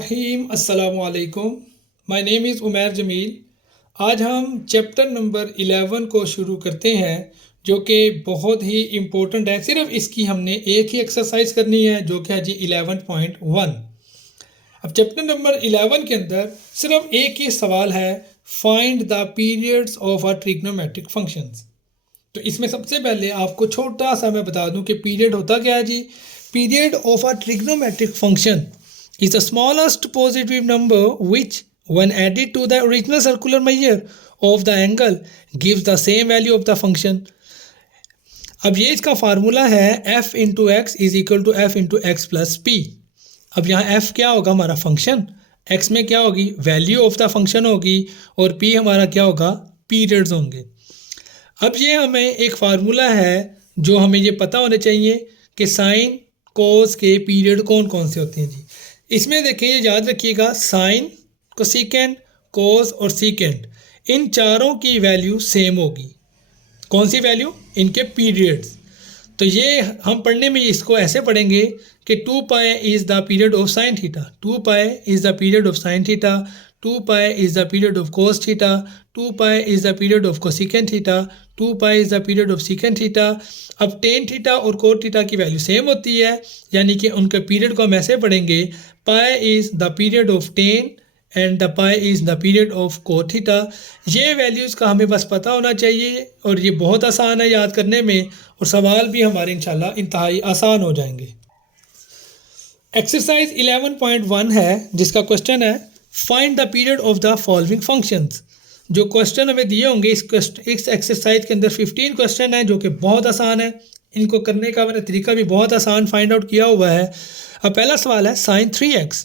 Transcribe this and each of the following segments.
रहीम अस्सलामु अलैकुम। My name is Umair Jamil. आज हम चैप्टर नंबर 11 को शुरू करते हैं जो कि बहुत ही इम्पोर्टेंट है। सिर्फ इसकी हमने एक ही एक्सरसाइज करनी है जो कि है जी 11.1। अब चैप्टर नंबर 11 के अंदर सिर्फ एक ही सवाल है, find the periods of a trigonometric functions. तो इसमें सबसे पहले आपको छोटा सा मैं बता दूं कि पीरियड होता क्या है जी। Period of a trigonometric function is the smallest positive number which when added to the original circular measure of the angle gives the same value of the function। अब ये इसका फार्मूला है f into x is equal to f into x plus p. अब यहाँ f क्या होगा हमारा function, x में क्या होगी वैल्यू ऑफ द फंक्शन होगी और p हमारा क्या होगा पीरियड्स होंगे। अब ये हमें एक फार्मूला है जो हमें ये पता होना चाहिए कि साइन कोस के पीरियड कौन कौन से होते हैं जी। इसमें देखिए ये याद रखिएगा, साइन कोसेकेंट कोस और सीकेंट इन चारों की वैल्यू सेम होगी। कौन सी वैल्यू, इनके पीरियड्स। तो ये हम पढ़ने में इसको ऐसे पढ़ेंगे कि 2 pi is the period of sine theta, 2 pi is the period of sine theta, 2 pi is the period of cos theta, 2 pi is the period of cosecant theta, 2 pi is the period of secant theta. अब tan theta और cot theta की value same होती है, यानी कि उनके period को हम ऐसे पढ़ेंगे, pi is the period of tan and the pi is the period of cot theta. ये वैल्यूज़ का हमें बस पता होना चाहिए और ये बहुत आसान है याद करने में और सवाल भी हमारे इंशाल्लाह इंतहाई आसान हो जाएंगे। एक्सरसाइज 11.1 है जिसका क्वेश्चन है find the period of the following functions. जो क्वेश्चन हमें दिए होंगे इस एक्सरसाइज के अंदर 15 क्वेश्चन है जो कि बहुत आसान है। इनको करने का मैंने तरीका भी बहुत आसान फाइंड आउट किया हुआ है। अब पहला सवाल है साइन 3x।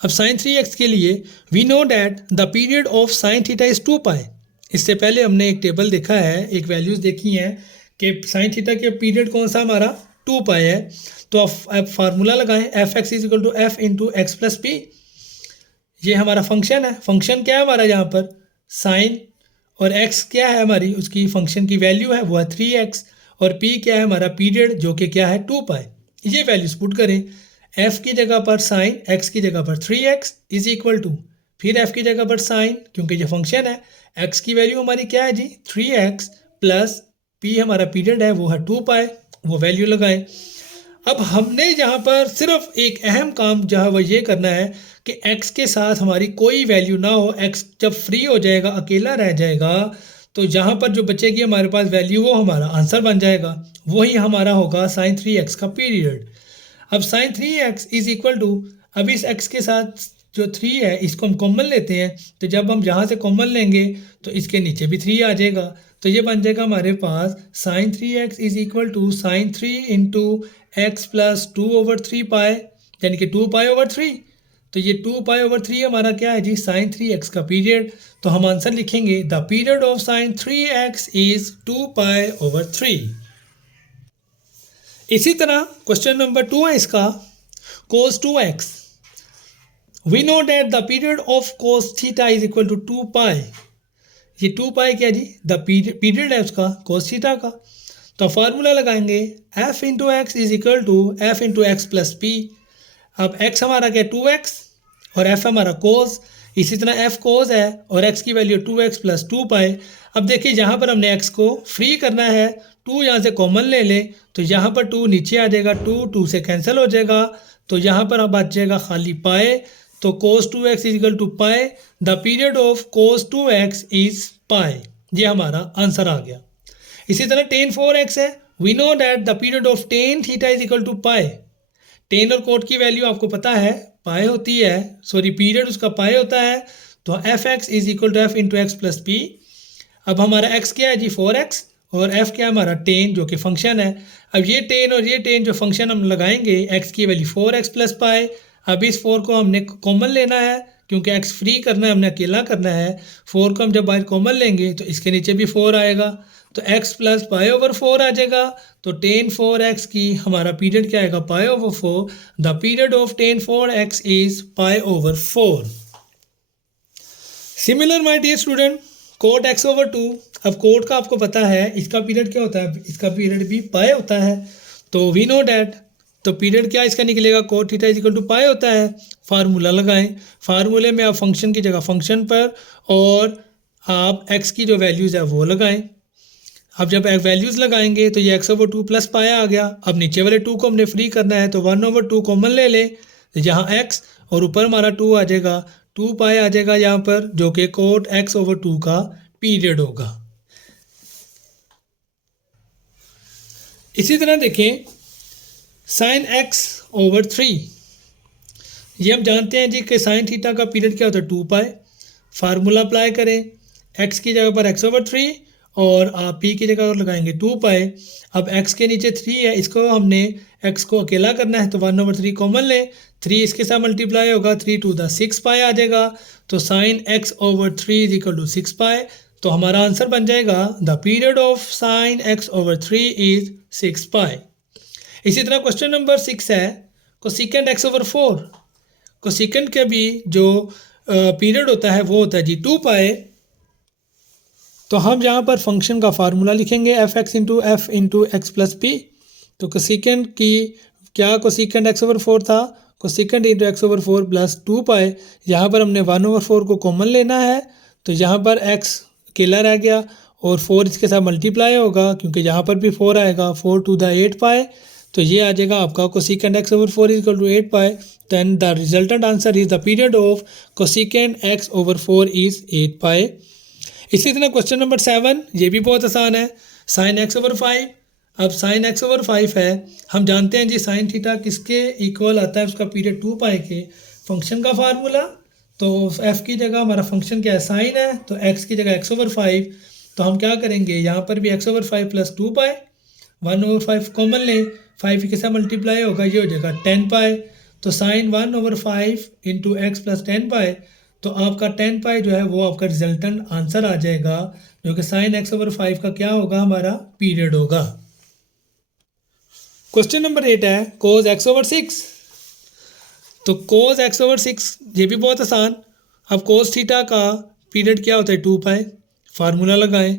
अब साइन 3x के लिए we know that the period of sine theta is 2 pi. इससे पहले हमने एक टेबल देखा है, एक वैल्यूज़ देखी हैं कि साइन थीटा के पीरियड कौन सा हमारा 2 पाई है। तो अब फार्मूला लगाएं, f x is equal to f into x plus p. ये हमारा फंक्शन है, फंक्शन क्या है हमारा यहाँ पर साइन, और x क्या है हमारी उसकी फंक्शन की वैल्यू है वो है 3x, और p क्या है हमारा पीरियड जो कि क्या है 2 पाई। ये वैल्यूज पुट करें, f की जगह पर साइन, x की जगह पर 3x इज इक्वल टू, फिर f की जगह पर साइन क्योंकि ये फंक्शन है, x की वैल्यू हमारी क्या है जी 3x प्लस p हमारा पीरियड है वो है 2 पाई, वो वैल्यू लगाएं। अब हमने यहाँ पर सिर्फ एक अहम काम जहाँ वो ये करना है कि x के साथ हमारी कोई वैल्यू ना हो। x जब फ्री हो जाएगा, अकेला रह जाएगा, तो जहाँ पर जो बचेगी हमारे पास वैल्यू वो हमारा आंसर बन जाएगा। वही हमारा होगा साइन 3x का पीरियड। अब sign 3x is equal to, अब इस x के साथ जो 3 है इसको हम कॉमन लेते हैं, तो जब हम यहाँ से कॉमन लेंगे तो इसके नीचे भी 3 आ जाएगा, तो ये बन जाएगा हमारे पास sine 3x is equal to sine 3 into x plus 2 over 3 pi, यानी कि 2 पाई ओवर 3। तो ये 2 पाई ओवर 3 हमारा क्या है जी साइन 3x का पीरियड। तो हम आंसर लिखेंगे the period of sign 3x is 2 pi over 3। इसी तरह क्वेश्चन नंबर 2 है इसका, cos 2x। We know that the period of cos theta is equal to 2 pi. ये 2 पाई क्या जी द पीरियड है उसका cos थीटा का। तो फार्मूला लगाएंगे f into x is equal to f into x plus p. अब x हमारा क्या 2x और f हमारा कोस, इसी तरह f कोस है और x की वैल्यू 2x प्लस 2 पाई। अब देखिए यहाँ पर हमने x को फ्री करना है, 2 यहाँ से कॉमन ले लें तो यहाँ पर 2 नीचे आ जाएगा, 2 से कैंसिल हो जाएगा, तो यहाँ पर अब बच जाएगा खाली पाए। तो cos 2x is equal to pi, the period of cos 2x is pi. ये हमारा आंसर आ गया। इसी तरह tan 4x है, we know that the period of tan theta is equal to pi. Tan और कोट की वैल्यू आपको पता है पाई होती है, सॉरी पीरियड उसका पाई होता है, तो f x is equal to f into x plus p. अब हमारा x क्या है जी 4x और f क्या है हमारा टेन जो कि फंक्शन है। अब ये टेन और ये टेन जो फंक्शन हम लगाएंगे, x की वैल्यू 4x प्लस पाई। अब इस 4 को हमने कॉमन लेना है क्योंकि x फ्री करना है, हमने अकेला करना है। 4 को हम जब बाहर कॉमन लेंगे तो इसके नीचे भी 4 आएगा, तो x प्लस पाई ओवर 4 आ जाएगा। तो tan 4x की हमारा पीरियड क्या आएगा pi over 4। The period of tan 4x is pi over 4। Similar my dear student, cot x over 2। अब कोट का आपको पता है इसका पीरियड क्या होता है, इसका पीरियड भी पाई होता है। तो वी नो डैट तो पीरियड क्या इसका निकलेगा, cot theta is equal to pi होता है। फार्मूला लगाएं, फार्मूले में आप फंक्शन की जगह फंक्शन पर और आप एक्स की जो वैल्यूज़ है वो लगाएं। अब जब वैल्यूज़ लगाएंगे तो ये x/2 प्लस पाया आ गया। अब नीचे वाले 2 को हमने फ्री करना है तो 1/2 कॉमन ले लें, तो यहाँ x और ऊपर हमारा 2 आ जाएगा, 2 पाई आ जाएगा यहाँ पर, जो कि कोट x/2 का पीरियड होगा। इसी तरह देखें साइन x/3, ये हम जानते हैं जी कि साइन थीटा का पीरियड क्या होता है 2 पाई। फार्मूला अप्लाई करें, x की जगह पर x/3 और आप p की जगह पर लगाएंगे 2 पाई। अब x के नीचे 3 है, इसको हमने x को अकेला करना है तो 1/3 कॉमन लें, 3 इसके साथ मल्टीप्लाई होगा, 3 टू द 6 पाई आ जाएगा। तो sine x/3 is equal to 6 pi. तो हमारा आंसर बन जाएगा the period of sine x/3 is 6 pi. इसी तरह क्वेश्चन नंबर 6 है कोसेकेंड x/4। कोसेकेंड का भी जो पीरियड होता है वो होता है जी 2 पाई। तो हम यहाँ पर फंक्शन का फार्मूला लिखेंगे f(x) into F into x plus p. तो कोसेकेंड की क्या कोसेकेंड x/4 था, कोसेकेंड इंटू x/4 प्लस 2 पाई। यहाँ पर हमने 1/4 को कॉमन लेना है, तो यहाँ पर x अकेला रह गया और 4 इसके साथ मल्टीप्लाई होगा क्योंकि यहाँ पर भी 4 आएगा, 4 टू द 8 पाई। तो ये आ जाएगा आपका cosecant x/4 is equal to 8 pi. Then the resultant answer is the period of cosecant x/4 is 8 pi. इसी तरह क्वेश्चन नंबर 7, ये भी बहुत आसान है, साइन x/5। अब साइन x/5 है, हम जानते हैं जी साइन थीटा किसके इक्वल आता है, उसका पीरियड 2 पाई के। फंक्शन का फार्मूला, तो f की जगह हमारा फंक्शन क्या है साइन है, तो x की जगह x/5। तो हम क्या करेंगे, यहाँ पर भी x/5 प्लस 2 पाई, 1/5 कॉमन लें, 5 के साथ मल्टीप्लाई होगा, ये हो जाएगा 10 पाई। तो साइन 1/5 इंटू एक्स प्लस 10 पाई, तो आपका 10 पाई जो है वो आपका रिजल्टेंट आंसर आ जाएगा, जो कि साइन x/5 का क्या होगा, हमारा पीरियड होगा। क्वेश्चन नंबर 8 है कोस x/6। तो कोस x/6 ये भी बहुत आसान। अब कोस थीटा का पीरियड क्या होता है 2 पाई, फार्मूला लगाएं।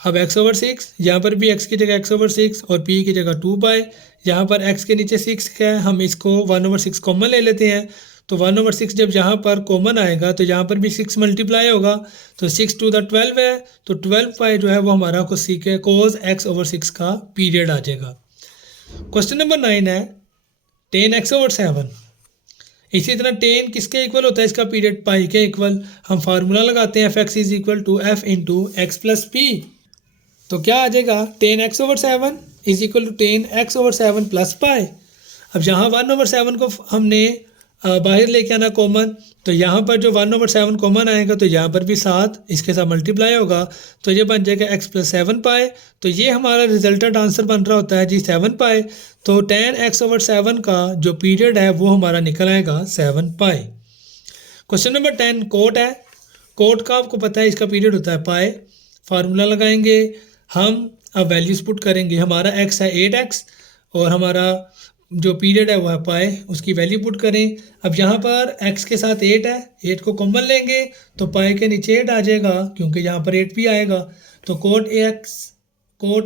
अब x/6, यहाँ पर भी x की जगह x/6 और p की जगह 2 पाई। यहाँ पर x के नीचे 6 है, हम इसको 1/6 कॉमन ले लेते हैं। तो 1/6 जब यहाँ पर कॉमन आएगा तो यहाँ पर भी 6 मल्टीप्लाई होगा, तो 6 टू द 12 है, तो 12 पाई जो है वो हमारा कोस x/6 का पीरियड आ जाएगा। क्वेश्चन नंबर 9 है tan x/7। इसी तरह tan किसके इक्वल होता है, इसका पीरियड पाई के इक्वल। हम फार्मूला लगाते हैं f(x) is equal to f into x plus p. तो क्या आ जाएगा, tan x/7 is equal to tan x/7 plus pi. अब यहाँ 1/7 को हमने बाहर लेके आना कॉमन, तो यहाँ पर जो 1/7 कॉमन आएगा तो यहाँ पर भी 7 इसके साथ मल्टीप्लाई होगा, तो ये बन जाएगा x प्लस 7 पाई। तो ये हमारा रिजल्टेंट आंसर बन रहा होता है जी 7 पाई। तो tan x/7 का जो पीरियड है वो हमारा निकल आएगा 7 पाई। क्वेश्चन नंबर 10 कोट है। कोट का आपको पता है इसका पीरियड होता है पाई। फार्मूला लगाएंगे, हम अब वैल्यूज पुट करेंगे। हमारा x है 8x और हमारा जो पीरियड है वो है पाई, उसकी वैल्यू पुट करें। अब यहाँ पर x के साथ 8 है, 8 को कॉमन लेंगे तो पाई के नीचे 8 आ जाएगा क्योंकि यहाँ पर 8 भी आएगा। तो कोट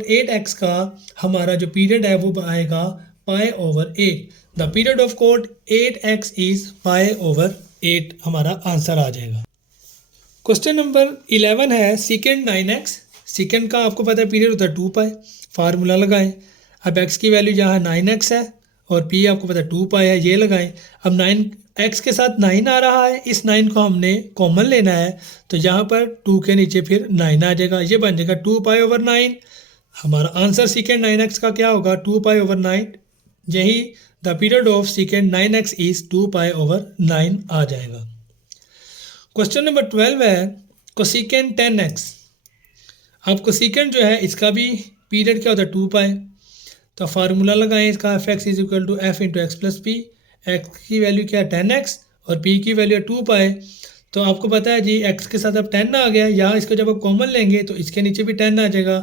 8x का हमारा जो पीरियड है वो आएगा π/8। The period of cot 8x is π/8 हमारा आंसर आ जाएगा। क्वेश्चन नंबर 11 है सेकेंड 9x। सेकेंड का आपको पता है पीरियड होता है 2 पाई। फार्मूला लगाएं। अब x की वैल्यू जहाँ 9x है और p आपको पता है 2 पाई है, ये लगाएं। अब 9x के साथ 9 आ रहा है, इस 9 को हमने कॉमन लेना है, तो यहाँ पर 2 के नीचे फिर 9 आ जाएगा, ये बन जाएगा 2 π/9। हमारा आंसर सेकेंड 9x का क्या होगा, 2 π/9। यही the period of second 9x is 2 π/9 आ जाएगा। क्वेश्चन नंबर 12 है कोसेकेंड 10x। अब कोसेकेंड जो है इसका भी पीरियड क्या होता है 2 पाई। तो फार्मूला लगाएं इसका f(x) is equal to f into x plus p. X की वैल्यू क्या है 10x और p की वैल्यू है 2 पाई। तो आपको पता है जी x के साथ अब 10 आ गया, यहाँ इसको जब आप कॉमन लेंगे तो इसके नीचे भी 10 आ जाएगा।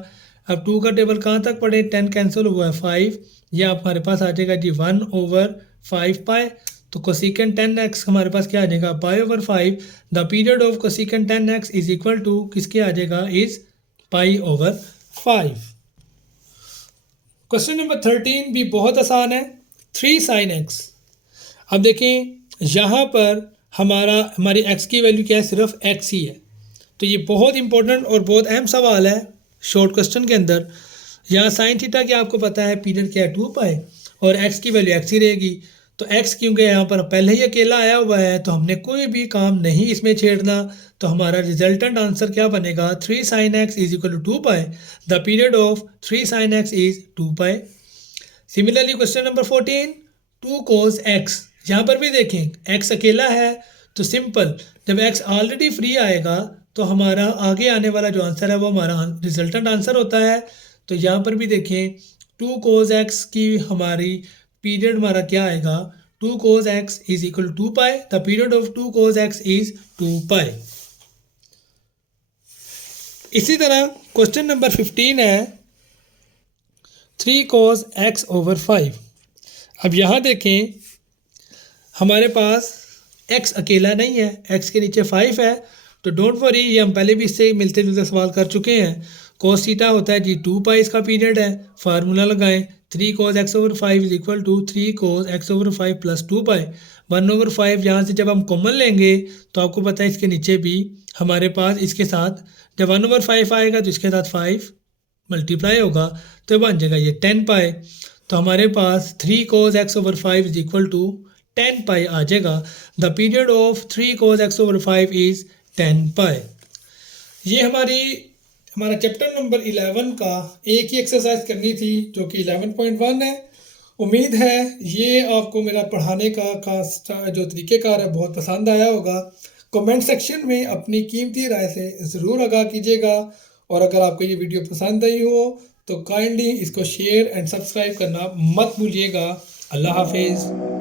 अब 2 का टेबल कहाँ तक पढ़े, 10 कैंसिल हुआ है 5, यह हमारे पास आ जाएगा जी 1/5 पाई। तो कोसेकेंड 10x हमारे पास क्या आ जाएगा π/5। The period of cosecant 10x is equal to किसके आ जाएगा, इज π/5। क्वेश्चन नंबर 13 भी बहुत आसान है। 3 sin x। अब देखें यहाँ पर हमारी x की वैल्यू क्या है, सिर्फ x ही है। तो ये बहुत इंपॉर्टेंट और बहुत अहम सवाल है शॉर्ट क्वेश्चन के अंदर। यहाँ साइन थीटा क्या आपको पता है, पीरियड क्या है 2π, और x की वैल्यू x ही रहेगी। तो x क्योंकि यहाँ पर पहले ही अकेला आया हुआ है तो हमने कोई भी काम नहीं इसमें छेड़ना। तो हमारा रिजल्टेंट आंसर क्या बनेगा, 3 sin x is equal to 2π। The period of 3 sin x is 2π। Similarly question number 14, 2 cos x। यहाँ पर भी देखें x अकेला है तो सिंपल, जब x ऑलरेडी फ्री आएगा तो हमारा आगे आने वाला जो आंसर है वो हमारा रिजल्टेंट आंसर होता है। तो यहाँ पर भी देखें 2 cos x की हमारी पीरियड हमारा क्या आएगा, 2 cos x is equal to 2π। The period of 2 cos x is 2π। इसी तरह क्वेश्चन नंबर 15 है 3 cos x ओवर 5। अब यहाँ देखें हमारे पास x अकेला नहीं है, x के नीचे 5 है। तो डोंट वरी, ये हम पहले भी इससे मिलते जुलते सवाल कर चुके हैं। cos थीटा होता है जी 2π इसका पीरियड है। फार्मूला लगाएं, 3 cos x over 5 is equal to 3 cos x over 5 plus 2π। 1/5 यहाँ से जब हम कॉमन लेंगे तो आपको पता है इसके नीचे भी हमारे पास इसके साथ जब 1/5 आएगा तो इसके साथ 5 मल्टीप्लाई होगा तो बन जाएगा ये 10π। तो हमारे पास 3 cos x over 5 is equal to 10π आ जाएगा। The period of 3 cos x over 5 is 10π। ये हमारा चैप्टर नंबर 11 का एक ही एक्सरसाइज करनी थी जो कि 11.1 है। उम्मीद है ये आपको मेरा पढ़ाने का जो तरीक़ेकार है बहुत पसंद आया होगा। कमेंट सेक्शन में अपनी कीमती राय से ज़रूर आगाह कीजिएगा, और अगर आपको ये वीडियो पसंद आई हो तो काइंडली इसको शेयर एंड सब्सक्राइब करना मत भूलिएगा। अल्लाह हाफिज़।